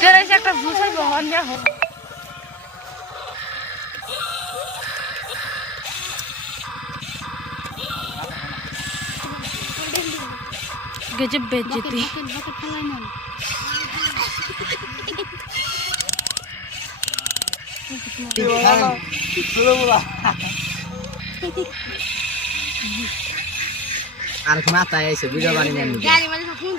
তেরে এসে একটা ভুসাই বহন যা হোক গজব বেজতি আর মাথায় আইছে ভিডিও বানিয়ে নেন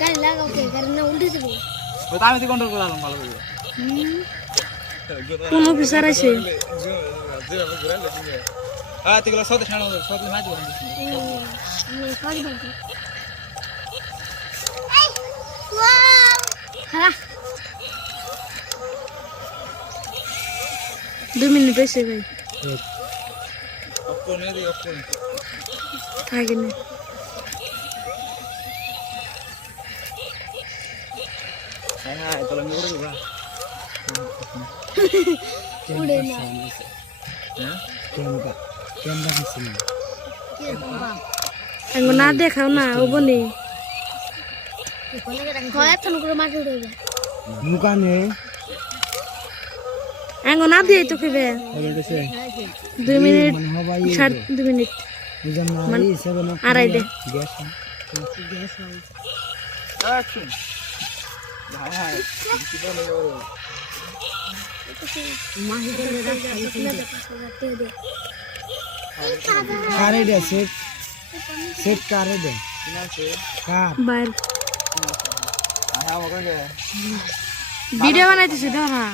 গাড়ি লাগাও কে গাড়ি না উল্টে যাব ওই তো আমি তো কন্ট্রোল করলাম ভালো করে কোন অফিসার আছে হ্যাঁ মাছ দুই মিনিট হয়েছে ভাই অফ না দেখাও না, ও আঙ্গ না দিয়ে তো খেবে। দুই মিনিট মানে দুই মিনিট। মানে আড়াই দে। কারে দে সেট। সেট কারে দে কার? বাইর। ভিডিও বানাইতেছি দেখো না।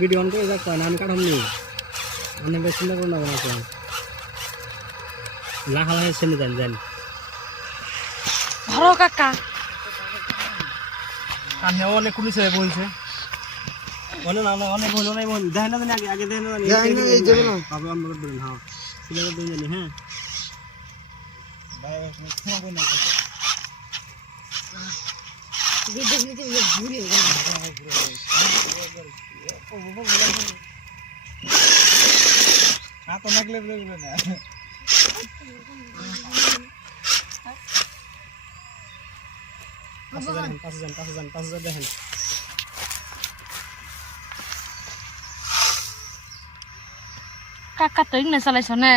ভিডিও অন করে যাক আমি কাটাম নি আমি বেশ চিন্তা করুন না বানাতে লাহা লাহা সেনে জানি জানি ধরো কাকা। আমি অনেক পুলিশ হয়ে বলছে। অনেক না অনেক হলো নাই বল দেখ না জানি আগে আগে দেখ না জানি। এই যাবে না বাবা আমরা বলেন হ্যাঁ। সিলেক্ট করে জানি হ্যাঁ। না তো নাকলে না। পাঁচ হাজার দেখেন পাঁচ হাজার পাঁচ হাজার পাঁচ দেখেন। কাকা তো ইংলিশ চালাইছ না।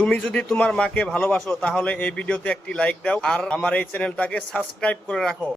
তুমি যদি তোমার মাকে ভালোবাসো তাহলে এই ভিডিওতে একটি লাইক দাও আর আমার এই চ্যানেলটাকে সাবস্ক্রাইব করে রাখো।